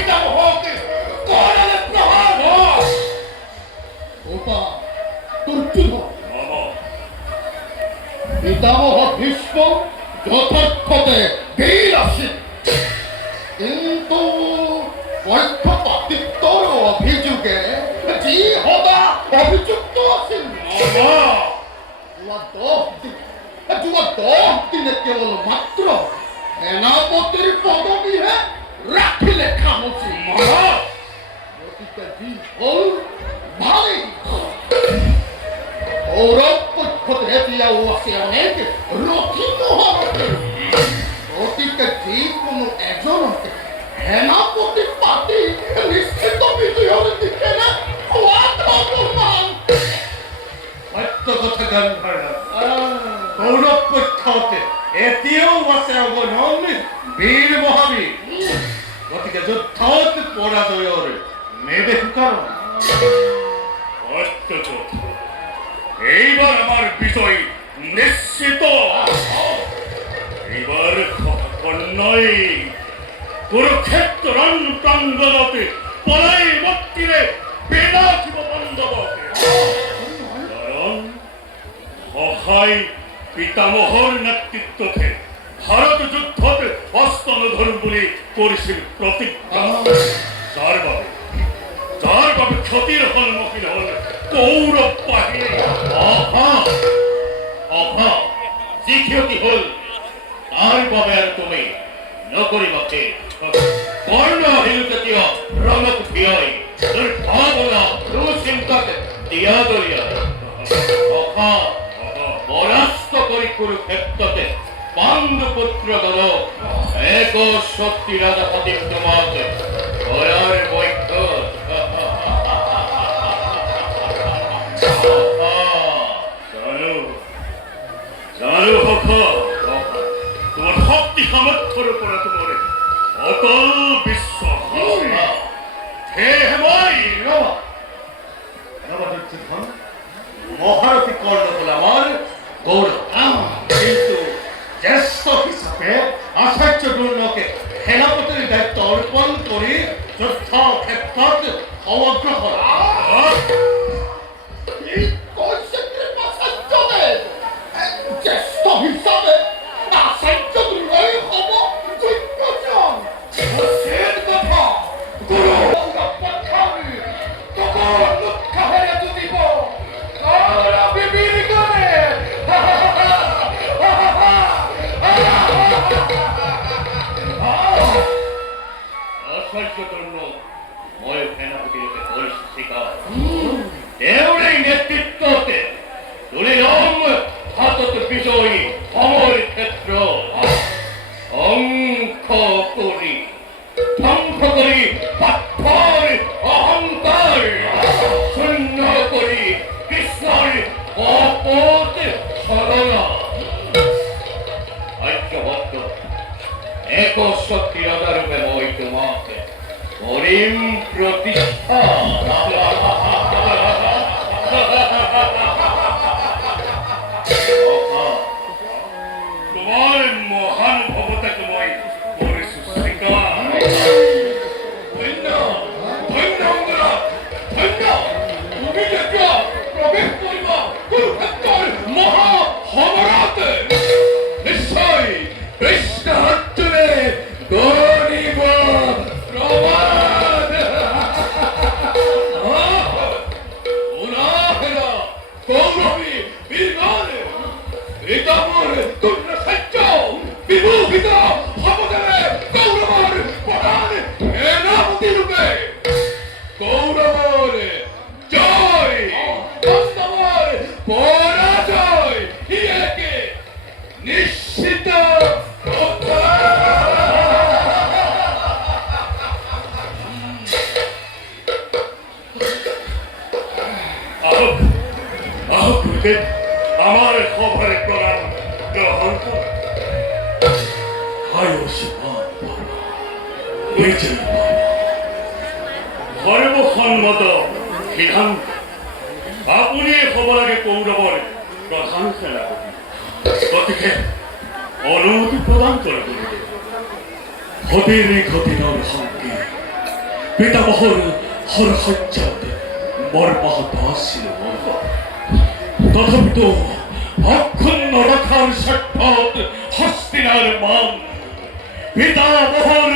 পিতামহকে করালে প্রহার। ওটা তোর কি পিতামহ ভীষ্ম যথার্থতে বীর আসেন, কিন্তু পক্ষপাতিত্বর অভিযোগে যে হদা অভিযুক্ত আছেন দিনে কেবল মাত্র সেনাপতির পদবীহে রাখিলে খামোছি। গতিকে যি হল ভালেই। গৌরব পক্ষত হেতিয়াও আছে অনেক রথী মহারথী। গতিকে যে কোনো একজনকে সেনাপতি পাতি নিশ্চিত বিজয়ৰ দিকে না অপমান। সত্য কথা গান্ধাৰ গৌৰৱ পক্ষতে এতিয়াও আছে অগণন বীৰ মহাবীৰ। গতিকে যুদ্ধত পৰাজয়ৰ নেদেখো কাৰণ। সত্য কথা, এইবার আমার বিজয় নিশ্চিত। এইবার নয় কুরুক্ষেত্র রণ প্রাঙ্গণতে পলাই মত্তিরে বেদা জীব বন্ধবকে। কারণ সহায় পিতামহর নেতৃত্বতে ভারত যুদ্ধতে হস্তনধর বলে করেছিল প্রতিজ্ঞা। যার বাবে ক্ষতির সন্মুখীন হল কৌরব বাহিনী। যি ক্ষতি হল তাৰ বাবে আৰু তুমি নকৰিবাকে কৰ্ণ আহিলোকেতীয় ৰঙক ভিয়াই তোৰ ভাৱনা চিন্তাত দিয়া দলিয়া পৰাস্ত কৰি কুৰুক্ষেত্ৰতে পাণ্ডুপুত্ৰগণ এক শক্তি ৰাজা পাতিম তোমাক দয়াৰ বৈক্য জানো হখা তোমার শক্তি সামর্থ্যের উপরে তোমার অটল বিশ্বাস মহারথী কর্ণ হল আমার গৌরব, কিন্তু জ্যেষ্ঠ হিসাবে আচার্য দুর্ণকে সেনাপতির দায়িত্ব অর্পণ করে যুদ্ধক্ষেত্ৰত অগ্রসর। জ্যেষ্ঠ হিসাবে আচার্য দুর্গই হব যোগ্যজন। কথা গুরু পক্ষামি তখন লক্ষ্য হয়ে দিব বিবীরগণে। আচার্য দুর্ণ ময় সেনাপতির পরিস্থিতিকা দেউরেই নেতৃত্বতে তুলিলম হাতত বিজয়ী অমর ক্ষেত্র ধ্বংস করি পাথর অহংকার শূন্য করি কৃষ্ণর অপদ সরলা ঐক্যবদ্ধ এক শক্তি রূপে মই তোমাকে করিম প্রতিষ্ঠা। তোমার মহান ভবতাকে মই করেছি স্বীকার। ধন্য ধন্য অঙ্গরা ধন্য। তুমি যেতিয়া প্রবেশ করিবা কুরুক্ষেত্ৰৰ মহা সমৰাতে নিশ্চয় কৃষ্ণ অর্জুনে গণিব প্রমাণ। উনাহেরা কৌরবী বীরগণ পিতামহর তুল্য সহ্য বিমোহিত হবদেবে কৌরবর প্রধান সেনাপতি রূপে। কৌরবর জয় পাণ্ডবর পরাজয় ইয়েকে নিশ্চিত কথা। আমার খবরে প্রণাম গ্রহণ কর। সর্বসন্মত সিদ্ধান্ত আপুনিয়ে হব লাগে কৌরৱৰ প্ৰধান সেনাপতি। গতিকে অনুমতি প্ৰদান কৰে। ঘটিৰ ঘটিনৰ সংকেত পিতামহর হরহঞ্চাদ মর্মাহত আসিল তথাপি তো অক্ষুণ্ণ রাখার সৎপথ হস্তিনার মান পিতামহর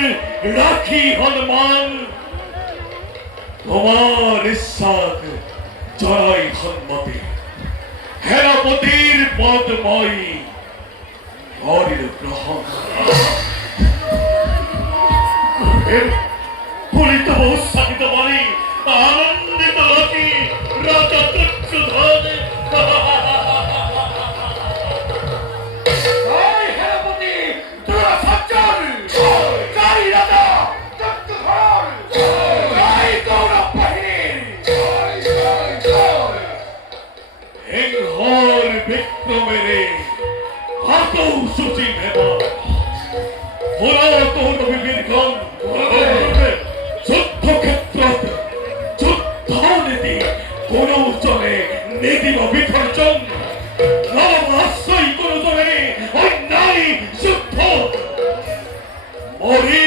রাখি হনুমান তোমার ইচ্ছাক জয় হন্মতে হেরাপতির পদময় হরির গ্রহণ ফুলিত উৎসাহিত বলি আনন্দিত রাখি রাজা তুচ্ছধন জয় হেরাপতি তোরা সজ্জন জয় রাজা চক্রধর জয় গৌরব বাহিনীর হিংহর বিক্রমেরে হাতৌ সুচি মেধা পুরাতন বিবীরগণ যুদ্ধক্ষেত্ৰত যুদ্ধনীতি কোনো জনে নীতিব বিসর্জন নব আশ্রয় কোনো জনে অন্যায় যুদ্ধ মৰি